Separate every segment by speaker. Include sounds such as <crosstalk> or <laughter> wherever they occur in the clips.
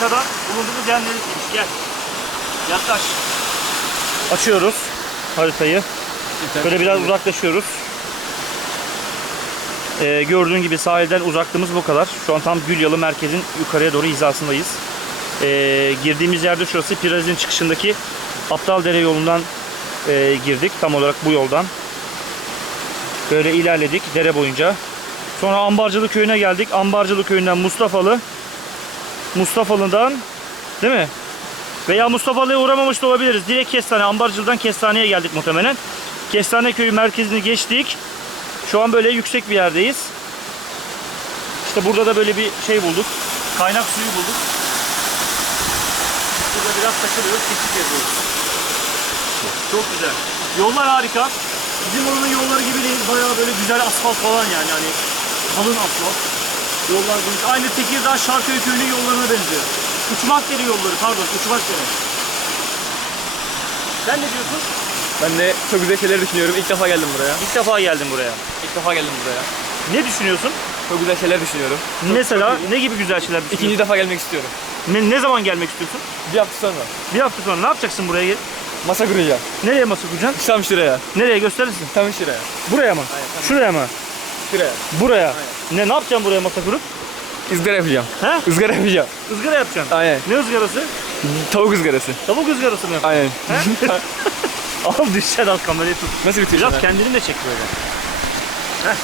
Speaker 1: haritadan bulunduğumuz yer neresiymiş? Gel. Yaklaş. Açıyoruz haritayı. Böyle biraz uzaklaşıyoruz. Ee, gördüğün gibi sahilden uzaklığımız bu kadar. Şu an tam Gülyalı merkezin yukarıya doğru hizasındayız. Ee, girdiğimiz yerde şurası Piraz'ın çıkışındaki Aptaldere yolundan e, girdik. Tam olarak bu yoldan. Böyle ilerledik dere boyunca. Sonra Ambarcılı köyüne geldik. Ambarcılı köyünden Mustafalı. Mustafalı'dan değil mi? Veya Mustafalı'ya uğramamış da olabiliriz. Direkt Kestane, Ambarcılı'dan Kestane'ye geldik muhtemelen. Kestane köyü merkezini geçtik. Şu an böyle yüksek bir yerdeyiz. İşte burada da böyle bir şey bulduk. Kaynak suyu bulduk. Burada biraz takılıyoruz, keçik yapıyoruz. Çok güzel. Yollar harika. Bizim oranın yolları gibi değil. Bayağı böyle güzel asfalt falan yani. Hani kalın asfalt. Yollar geniş. Aynı Tekirdağ Şarköy köyünün yollarına benziyor. Uçmakdere yolları pardon Uçmakdere. Sen ne diyorsun?
Speaker 2: Ben de çok güzel şeyler düşünüyorum. İlk defa geldim buraya.
Speaker 1: İlk defa geldim buraya.
Speaker 2: İlk defa geldim buraya.
Speaker 1: Ne düşünüyorsun?
Speaker 2: Çok güzel şeyler düşünüyorum.
Speaker 1: Mesela ne gibi güzel şeyler düşünüyorsun?
Speaker 2: İkinci defa gelmek istiyorum.
Speaker 1: Ne, ne zaman gelmek istiyorsun?
Speaker 2: Bir hafta sonra.
Speaker 1: Bir hafta sonra ne yapacaksın buraya gelip?
Speaker 2: Masa kuracağım.
Speaker 1: Nereye masa kuracaksın?
Speaker 2: Tam şuraya.
Speaker 1: Nereye gösterirsin?
Speaker 2: Tam şuraya.
Speaker 1: Buraya mı? Şuraya mı?
Speaker 2: Şuraya.
Speaker 1: Buraya. Ne ne yapacaksın buraya masa kurup?
Speaker 2: Izgara yapacağım.
Speaker 1: He?
Speaker 2: Izgara yapacağım.
Speaker 1: Izgara yapacaksın.
Speaker 2: Aynen.
Speaker 1: Ne ızgarası?
Speaker 2: Tavuk ızgarası.
Speaker 1: Tavuk ızgarası mı yapacaksın?
Speaker 2: Aynen.
Speaker 1: He? <laughs> Al düşeceksin al kamerayı tut.
Speaker 2: Nasıl bitiriyorsun?
Speaker 1: Biraz kendini de çek böyle. Heh.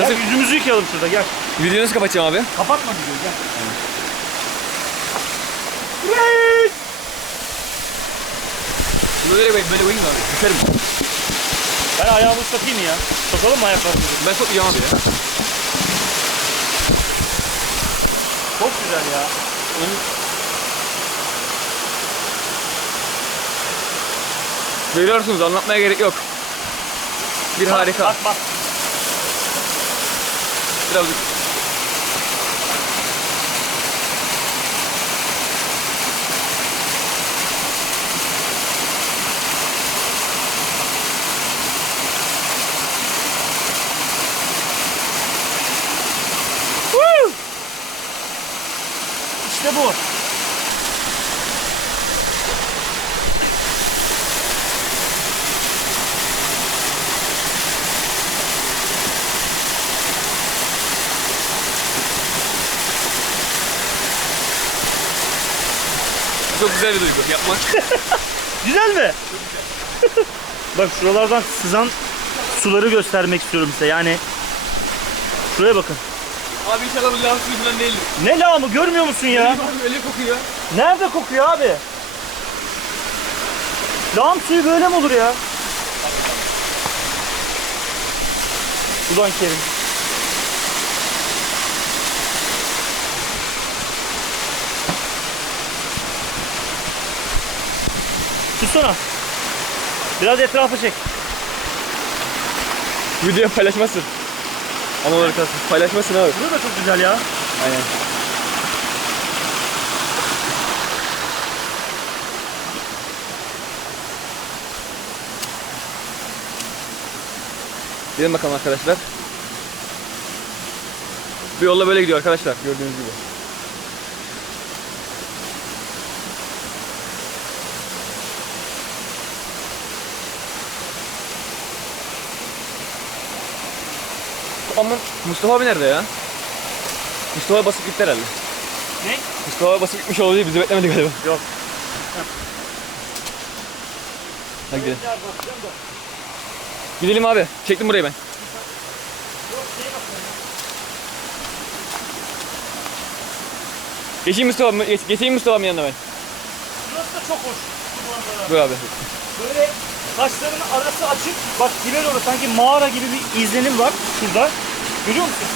Speaker 2: Nasıl-
Speaker 1: Gel yüzümüzü yıkayalım şurada gel.
Speaker 2: Videoyu nasıl kapatacağım abi?
Speaker 1: Kapatma videoyu gel. Reis!
Speaker 2: Böyle böyle böyle koyayım abi. Düşerim.
Speaker 1: Ben ayağımı ıslatayım ya. Sokalım mı ayaklarımızı?
Speaker 2: Ben sokmayacağım abi ya.
Speaker 1: Çok güzel ya.
Speaker 2: Görüyorsunuz anlatmaya gerek yok. Bir harika.
Speaker 1: Bak bak.
Speaker 2: Birazcık.
Speaker 1: İşte bu.
Speaker 2: Çok güzel bir duygu yapmak. <laughs>
Speaker 1: Güzel mi? Bak şuralardan sızan suları göstermek istiyorum size. Yani şuraya bakın.
Speaker 2: Abi inşallah bu lav suyu falan değildir.
Speaker 1: Ne lağımı görmüyor musun ya?
Speaker 2: Abi öyle kokuyor.
Speaker 1: Nerede kokuyor abi? Lağım suyu böyle mi olur ya? Ulan Kerim. Tutsana. Biraz etrafı çek.
Speaker 2: Video paylaşmasın. Ama olarak. Paylaşmasın abi.
Speaker 1: Bu da çok güzel ya.
Speaker 2: Aynen. Gelin bakalım arkadaşlar. Bu yolla böyle gidiyor arkadaşlar gördüğünüz gibi. Aman Mustafa abi nerede ya? Mustafa basıp gitti herhalde.
Speaker 1: Ne?
Speaker 2: Mustafa abi basıp gitmiş olabilir bizi beklemedi galiba.
Speaker 1: Yok.
Speaker 2: Hadi gidelim. Gidelim abi. Çektim burayı ben. Geçeyim Mustafa mı? Geç, geçeyim Mustafa'nın yanına ben.
Speaker 1: Burası da çok hoş. Bu
Speaker 2: abi.
Speaker 1: Böyle taşların arası açık. Bak dibe doğru sanki mağara gibi bir izlenim var şurada. Görüyor musun?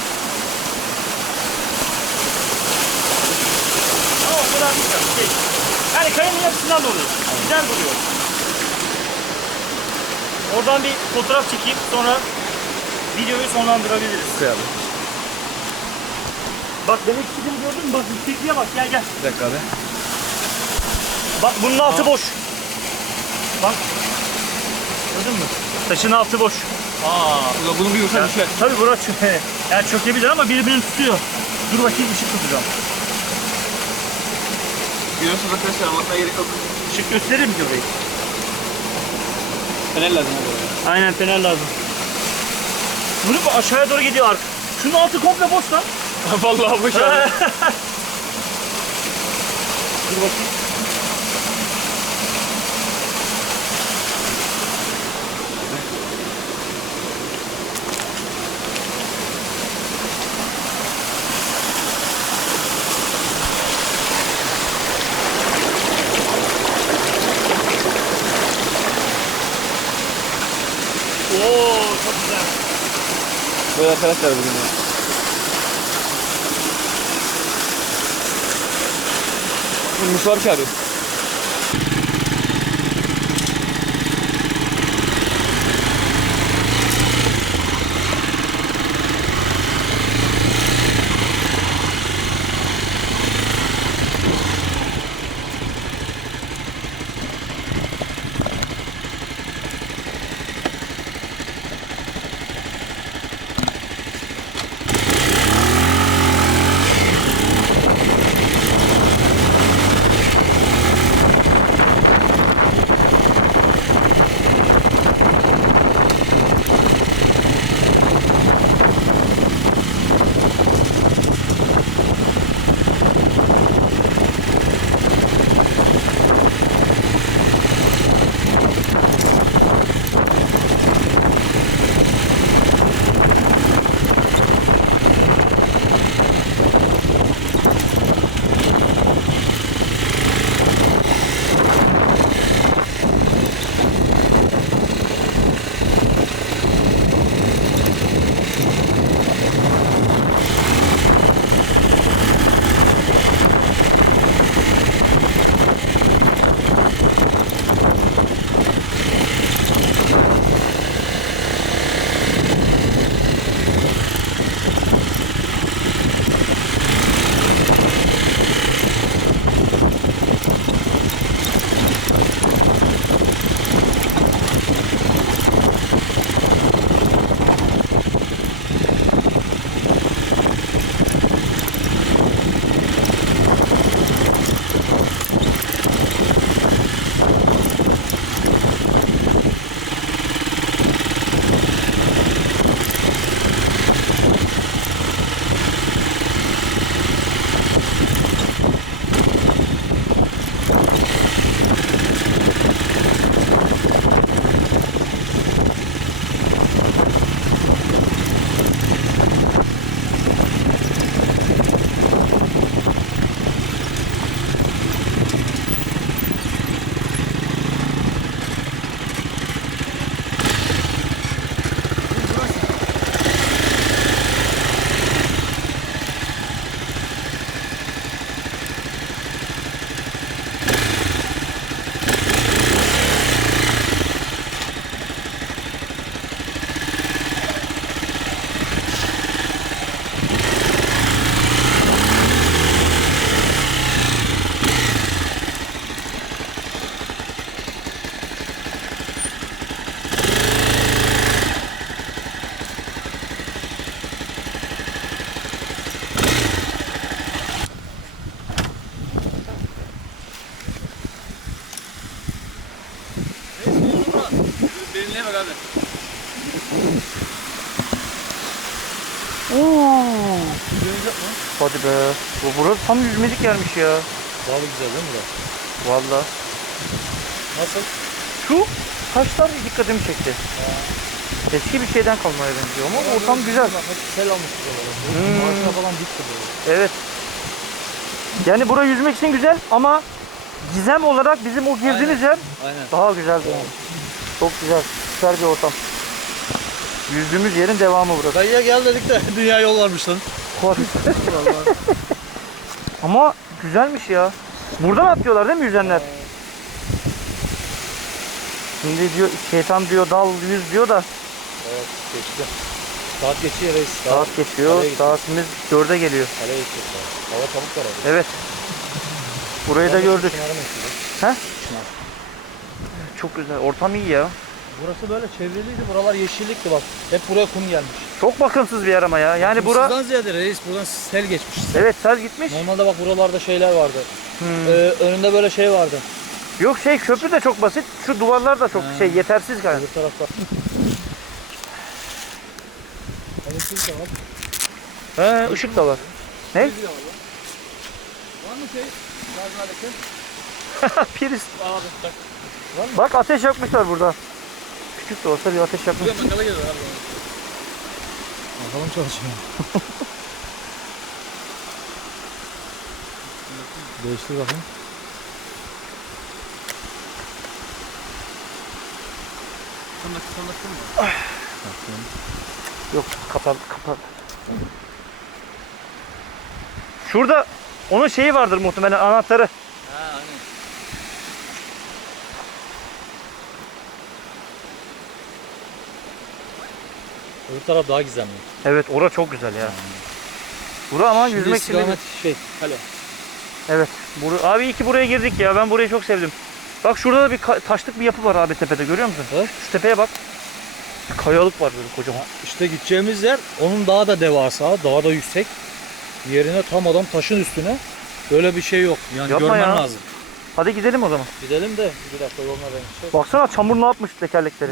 Speaker 1: Ama o kadar değil tabii, şey. Yani kayanın yarısından oluyor. Güzel duruyor. Oradan bir fotoğraf çekeyim sonra videoyu sonlandırabiliriz.
Speaker 2: Şey abi.
Speaker 1: Bak demek istediğimi gördün mü? Bak yüksekliğe bak gel gel.
Speaker 2: Bir dakika abi.
Speaker 1: Bak bunun altı boş. Bak. Gördün mü? Taşın altı boş.
Speaker 2: Aa. Ulan bunun bir yoksa düşer.
Speaker 1: tabii burası çö- yani çökebilir ama birbirini tutuyor. Dur bakayım ışık tutacağım.
Speaker 2: Görüyorsunuz arkadaşlar anlatmaya gerek yok.
Speaker 1: Işık gösterir mi orayı?
Speaker 2: Fener lazım abi.
Speaker 1: Aynen fener lazım. Bunu bu aşağıya doğru gidiyor ark. Şunun altı komple boş lan. <laughs>
Speaker 2: Vallahi boş abi. <laughs>
Speaker 1: Dur bakayım. Oo çok güzel.
Speaker 2: Böyle arkadaşlar bugün abi çağırıyor. Abi.
Speaker 1: Oo. Hadi be. Bu burası tam yüzmelik yermiş ya.
Speaker 3: Da güzel değil mi burası?
Speaker 1: Valla.
Speaker 3: Nasıl?
Speaker 1: Şu taşlar dikkatimi çekti. Eski bir şeyden kalmaya benziyor ama ortam güzel.
Speaker 3: Sel almış buraları.
Speaker 1: Hmm.
Speaker 3: Falan böyle.
Speaker 1: Evet. Yani buraya yüzmek için güzel ama gizem olarak bizim o girdiğimiz yer
Speaker 3: Aynen.
Speaker 1: daha güzeldi yani. Çok güzel. Süper bir ortam. Yüzdüğümüz yerin devamı burası.
Speaker 3: Dayıya gel dedik de <laughs> dünya yol varmış lan. Vallahi. <laughs>
Speaker 1: ama güzelmiş ya. Buradan atlıyorlar değil mi yüzenler? Şimdi diyor şeytan diyor dal yüz diyor da
Speaker 3: evet geçti. Saat geçiyor reis.
Speaker 1: saat geçiyor.
Speaker 3: kaleye.
Speaker 1: Saatimiz 4'e geliyor.
Speaker 3: Kaleye saat. Hava çabuk kararıyor.
Speaker 1: Evet. Burayı da gördük. He? Çok güzel. Ortam iyi ya.
Speaker 3: Burası böyle çevriliydi. Buralar yeşillikti bak. Hep buraya kum gelmiş.
Speaker 1: Çok bakımsız bir yer ama ya. Yani bura
Speaker 3: Kumsuzdan ziyade reis buradan sel geçmiş.
Speaker 1: evet sel gitmiş.
Speaker 3: Normalde bak buralarda şeyler vardı.
Speaker 1: Hmm.
Speaker 3: Ee, önünde böyle şey vardı.
Speaker 1: Yok şey köprü de çok basit. Şu duvarlar da çok
Speaker 3: Ha.
Speaker 1: şey yetersiz galiba.
Speaker 3: Öbür tarafta. Elektrik de var.
Speaker 1: He ışık da var. Ne?
Speaker 3: Var mı şey? Gaz aleti?
Speaker 1: Priz.
Speaker 2: Abi bak.
Speaker 1: Bak ateş yakmışlar burada. Küçük de olsa bir ateş yakmış.
Speaker 2: Buraya mangala geliyor abi.
Speaker 3: Bakalım çalışıyor. <laughs> Değiştir bakayım.
Speaker 2: Son dakika son dakika mı?
Speaker 1: Yok kapalı kapalı. Şurada onun şeyi vardır muhtemelen anahtarı.
Speaker 2: Ha aynen.
Speaker 3: Öbür taraf daha gizemli.
Speaker 1: Evet ora çok güzel ya. Bura ama
Speaker 3: Şimdi
Speaker 1: yüzmek için
Speaker 3: istikamet şey. Kale.
Speaker 1: Evet. Bur abi iyi ki buraya girdik ya. Ben burayı çok sevdim. Bak şurada da bir ka- taşlık bir yapı var abi tepede görüyor musun?
Speaker 3: Evet.
Speaker 1: Şu tepeye bak. Bir kayalık var böyle kocaman.
Speaker 3: İşte gideceğimiz yer onun daha da devasa, daha da yüksek. Yerine tam adam taşın üstüne. Böyle bir şey yok. Yani
Speaker 1: Yapma
Speaker 3: görmen
Speaker 1: ya.
Speaker 3: lazım.
Speaker 1: Hadi gidelim o zaman.
Speaker 3: Gidelim de bir dakika yoluna ben şey.
Speaker 1: Baksana çamur ne yapmış tekerlekleri.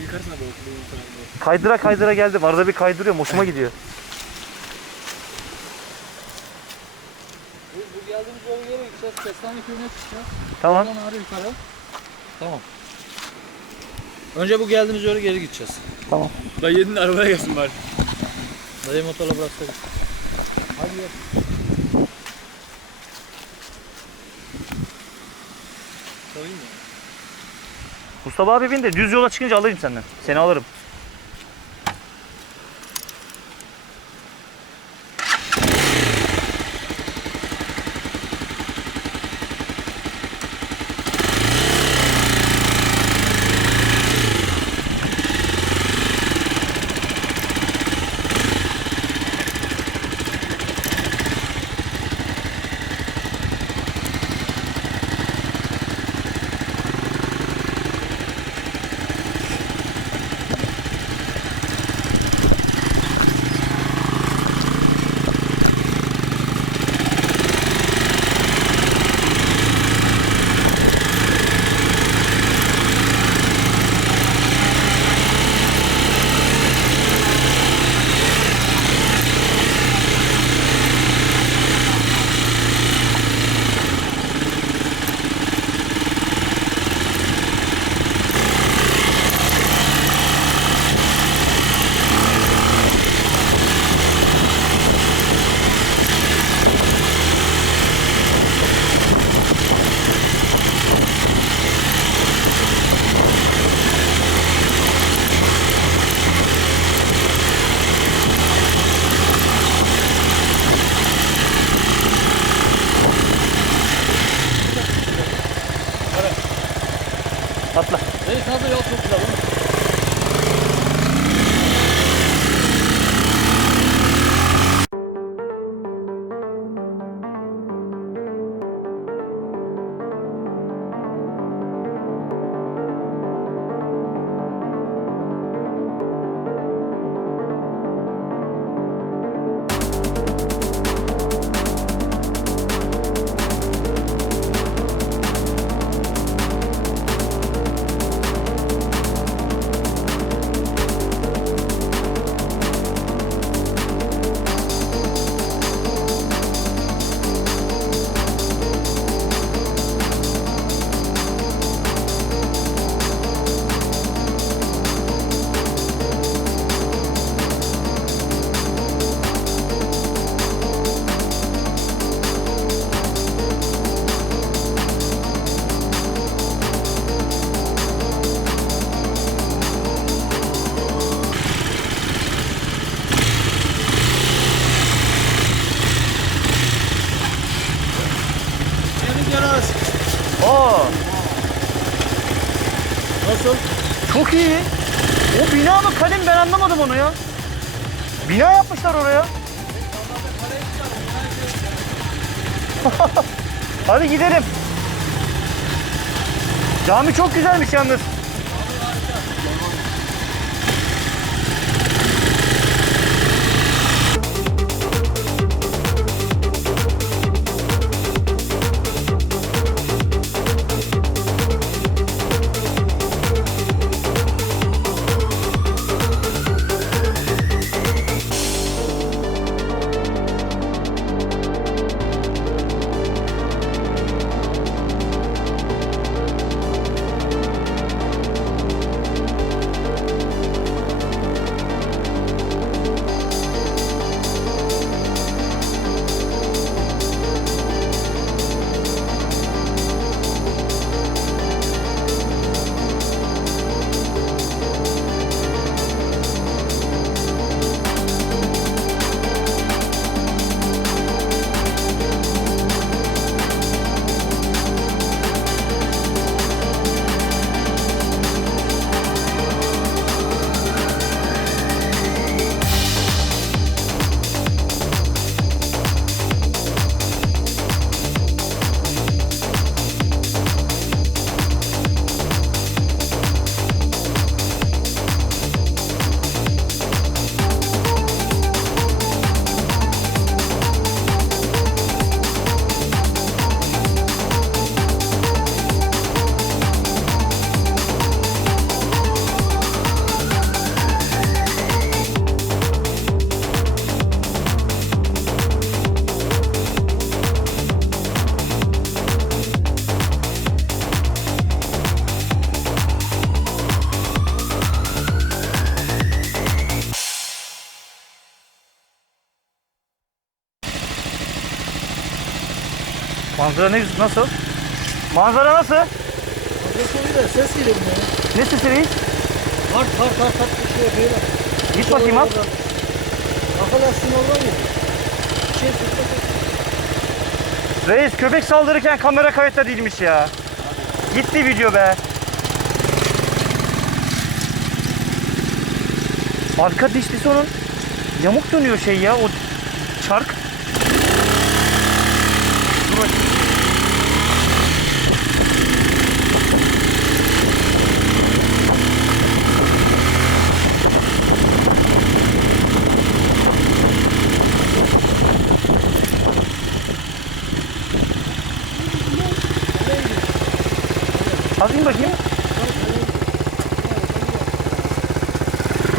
Speaker 2: Yıkarsın abi.
Speaker 1: Kaydıra kaydıra geldim. Arada bir kaydırıyorum. Hoşuma gidiyor.
Speaker 3: Bu, bu geldiğimiz yolu yere gideceğiz. Kestane köyüne çıkacağız.
Speaker 1: Tamam.
Speaker 3: Oradan ağrı yukarı. Tamam. Önce bu geldiğimiz yere geri gideceğiz.
Speaker 1: Tamam.
Speaker 2: Dayı yedin arabaya gelsin bari.
Speaker 3: Dayı motorla bıraksaydık. Hadi gel.
Speaker 2: Sorayım mı?
Speaker 1: Mustafa abi bin de düz yola çıkınca alırım senden. Seni alırım.
Speaker 3: Reis nasıl yol çok
Speaker 1: güzelmiş yalnız. Manzara ne nasıl? Manzara nasıl?
Speaker 3: Agresörüyle ses geliyor ya?
Speaker 1: Ne sesi reis?
Speaker 3: Hart hart hart hart düşüyor böyle.
Speaker 1: Git bakayım at.
Speaker 3: Kafa lastiğin oradan geliyor. Bir şey
Speaker 1: Reis köpek saldırırken kamera kayıtta değilmiş ya. Gitti video be. Arka dişlisi onun yamuk dönüyor şey ya o çark. Dur bakayım. Az in bakayım.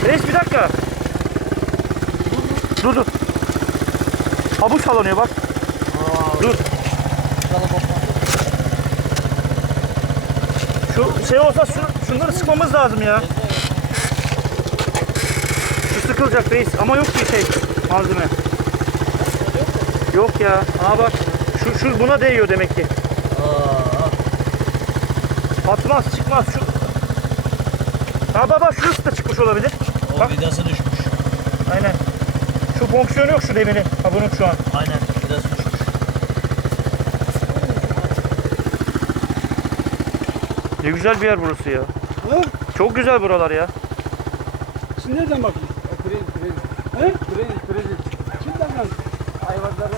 Speaker 1: Reis bir dakika. Dur dur. Havuç sallanıyor bak. Dur. Şu şey olsa şu, şunları sıkmamız lazım ya. Şu sıkılacak reis ama yok ki şey malzeme. Yok ya. Aa bak. Şu, şu buna değiyor demek ki. Atmaz çıkmaz şu. Ha baba şurası da çıkmış olabilir. Bak.
Speaker 3: vidası düşmüş.
Speaker 1: Aynen. Şu fonksiyonu yok şu deminin. Ha bunun şu an.
Speaker 3: Aynen vidası düşmüş.
Speaker 1: Ne güzel bir yer burası ya.
Speaker 4: Ha?
Speaker 1: Çok güzel buralar ya.
Speaker 4: Siz nereden bakıyorsunuz? Kredi, kredi. He? Kredi, kredi. Kimden lan? Hayvanlardan.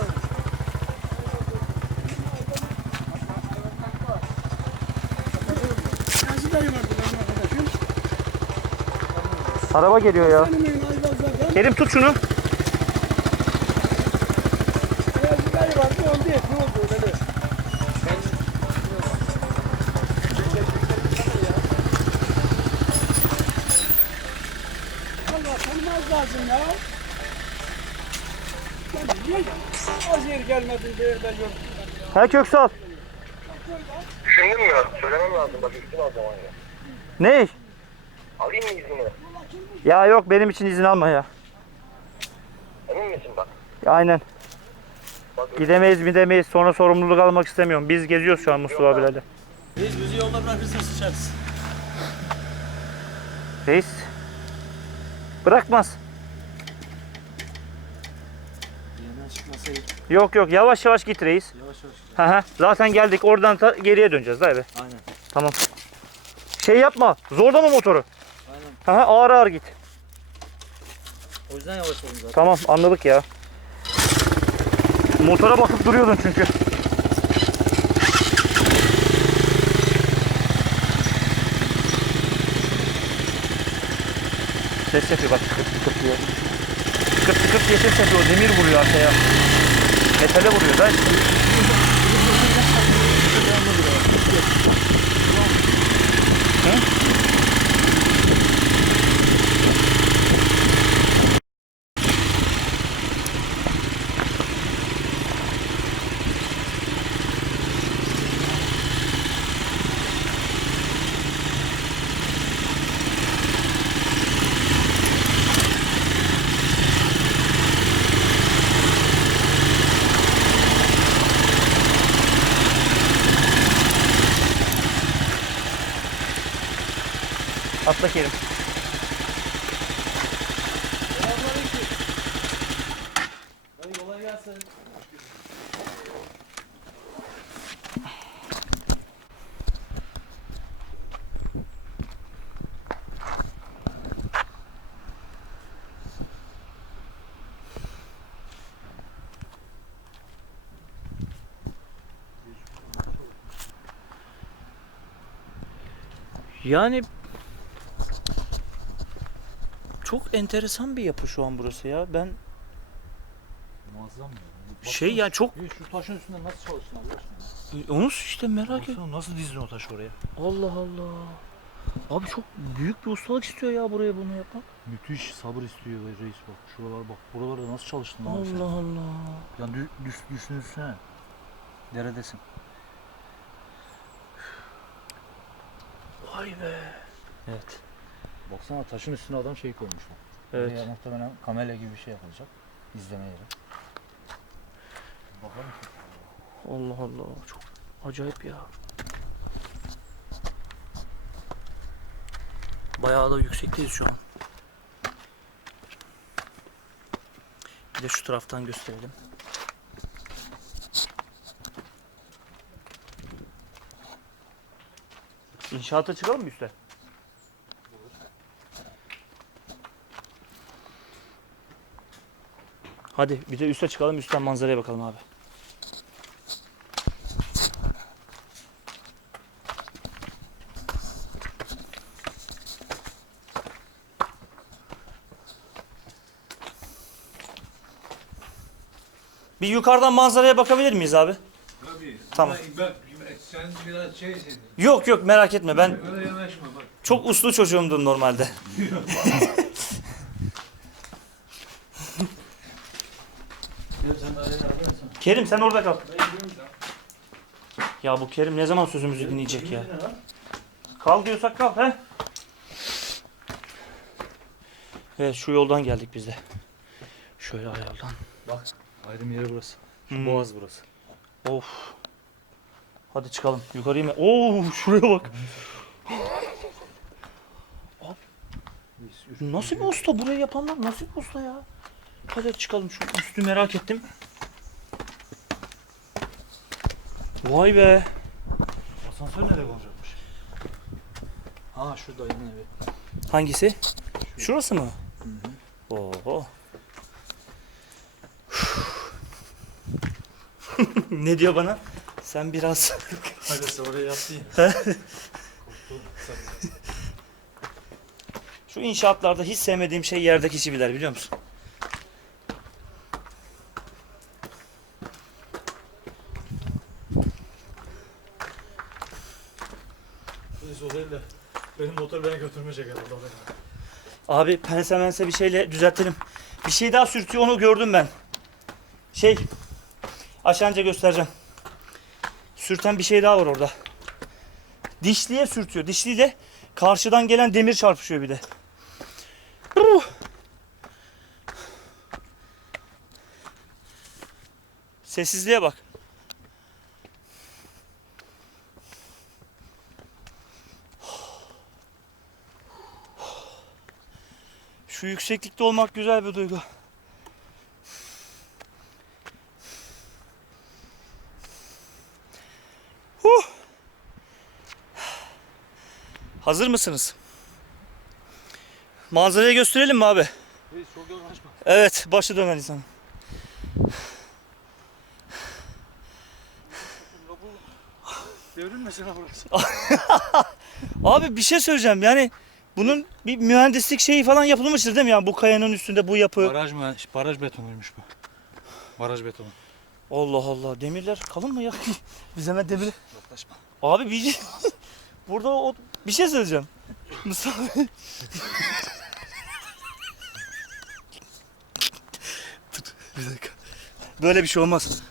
Speaker 4: Nasıl dayı var?
Speaker 1: Araba geliyor ya. Kerim tut şunu.
Speaker 4: Lazım ya. Az yer gelmedin değerden yok.
Speaker 1: Ha Köksal.
Speaker 5: Düşündüm ya. Söylemem lazım. Bak üstüne o zaman ya.
Speaker 1: Ne? Ya yok benim için izin alma ya.
Speaker 5: Emin misin bak?
Speaker 1: Ya Aynen.
Speaker 5: Bak
Speaker 1: Gidemeyiz gidemeyiz. Sonra sorumluluk almak istemiyorum. Biz geziyoruz şu an Mustafa abilerle.
Speaker 3: Biz bizi yolda bırakırsa sıçarız.
Speaker 1: Reis. Bırakmaz.
Speaker 3: Yerden çıkmasa iyi.
Speaker 1: Yok yok yavaş yavaş git reis.
Speaker 3: Yavaş yavaş.
Speaker 1: Hı hı. Zaten geldik oradan ta- geriye döneceğiz eve.
Speaker 3: Aynen.
Speaker 1: Tamam. Şey yapma. Zorlama motoru. Hı, ağır ağır git.
Speaker 3: O yüzden yavaş olun zaten.
Speaker 1: Tamam anladık ya. Motora bakıp duruyordun çünkü. Ses yapıyor bak tıkırt tıkırt diyor. Tıkırt tıkırt diye ses yapıyor. Demir vuruyor arkaya. Metale vuruyor da. Hı? Atla Kerim.
Speaker 3: Kolay gelsin.
Speaker 1: Yani çok enteresan bir yapı şu an burası ya. Ben
Speaker 3: Muazzam ya.
Speaker 1: şey yani çok
Speaker 3: Bir Şu taşın üstünde nasıl çalıştın Allah aşkına?
Speaker 1: onu işte merak ediyorum.
Speaker 3: Baksana nasıl dizdin o taşı oraya?
Speaker 1: Allah Allah. Abi çok büyük bir ustalık istiyor ya buraya bunu yapmak.
Speaker 3: Müthiş sabır istiyor be reis bak. Şuralar bak. Buralarda nasıl çalıştın abi sen?
Speaker 1: Allah Allah.
Speaker 3: Yani dü, düş, düşsün üstüne. Deredesin.
Speaker 1: Vay be. Evet.
Speaker 3: Baksana taşın üstüne adam şey koymuş. bak.
Speaker 1: Evet.
Speaker 3: Oraya muhtemelen kamera gibi bir şey yapılacak. İzleme yeri. Bakalım.
Speaker 1: Allah Allah çok acayip ya. Bayağı da yüksekteyiz şu an. Bir de şu taraftan gösterelim. İnşaata çıkalım mı üstte? Hadi bir de üste çıkalım üstten manzaraya bakalım abi. Bir yukarıdan manzaraya bakabilir miyiz abi?
Speaker 6: Tabii.
Speaker 1: Tamam.
Speaker 6: Ama Bak sen biraz şeysin.
Speaker 1: Yok yok merak etme ben
Speaker 6: Böyle yanaşma bak.
Speaker 1: çok uslu çocuğumdur normalde. <laughs> Kerim sen orada kal. Ya bu Kerim ne zaman sözümüzü dinleyecek ya? Kal diyorsak kal he. Evet şu yoldan geldik biz de. Şöyle ayardan.
Speaker 3: Ayrım yeri burası. Şu
Speaker 1: Hmm.
Speaker 3: boğaz burası.
Speaker 1: Of. Hadi çıkalım. Yukarıya mı? Oo şuraya bak. Abi, Nasıl bir usta burayı yapanlar? Nasıl bir usta ya? Hadi çıkalım şu üstü merak ettim. Vay be.
Speaker 3: Asansör nereye konacakmış? Ha şu dayının evi.
Speaker 1: Hangisi? Şurası mı? Oho. <laughs> ne diyor bana? Sen biraz
Speaker 3: Hadi sen oraya yattın ya.
Speaker 1: Şu inşaatlarda hiç sevmediğim şey yerdeki çiviler biliyor musun?
Speaker 3: De. Benim motor beni götürmeyecek herhalde.
Speaker 1: Abi pense mense bir şeyle düzeltelim. Bir şey daha sürtüyor onu gördüm ben. Şey aşağınca göstereceğim. Sürten bir şey daha var orada. Dişliye sürtüyor. Dişliyle karşıdan gelen demir çarpışıyor bir de. Sessizliğe bak. Şu yükseklikte olmak güzel bir duygu. Hazır mısınız? Manzarayı gösterelim mi abi?
Speaker 3: Reis çok yaklaşma.
Speaker 1: Evet, başı döner insan.
Speaker 3: Devrilmesin burası. <laughs>
Speaker 1: Abi bir şey söyleyeceğim yani bunun bir mühendislik şeyi falan yapılmıştır değil mi yani bu kayanın üstünde bu yapı?
Speaker 3: Baraj mı? Baraj betonuymuş bu. Baraj betonu.
Speaker 1: Allah Allah demirler kalın mı ya? <laughs> Biz hemen demir.
Speaker 3: Yaklaşma.
Speaker 1: Abi bir <laughs> burada o bir şey söyleyeceğim. Mustafa abi. Dur bir dakika. Böyle bir şey olmaz.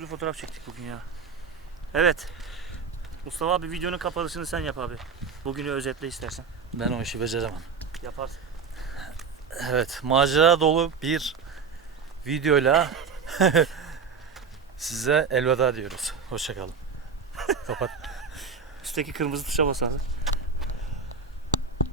Speaker 1: Sürü fotoğraf çektik bugün ya. Evet. Mustafa abi videonun kapanışını sen yap abi. Bugünü özetle istersen.
Speaker 3: Ben o işi beceremem.
Speaker 1: Yaparsın.
Speaker 3: Evet, macera dolu bir videoyla <laughs> size elveda diyoruz. Hoşçakalın. Kapat.
Speaker 1: Üstteki kırmızı tuşa bas abi.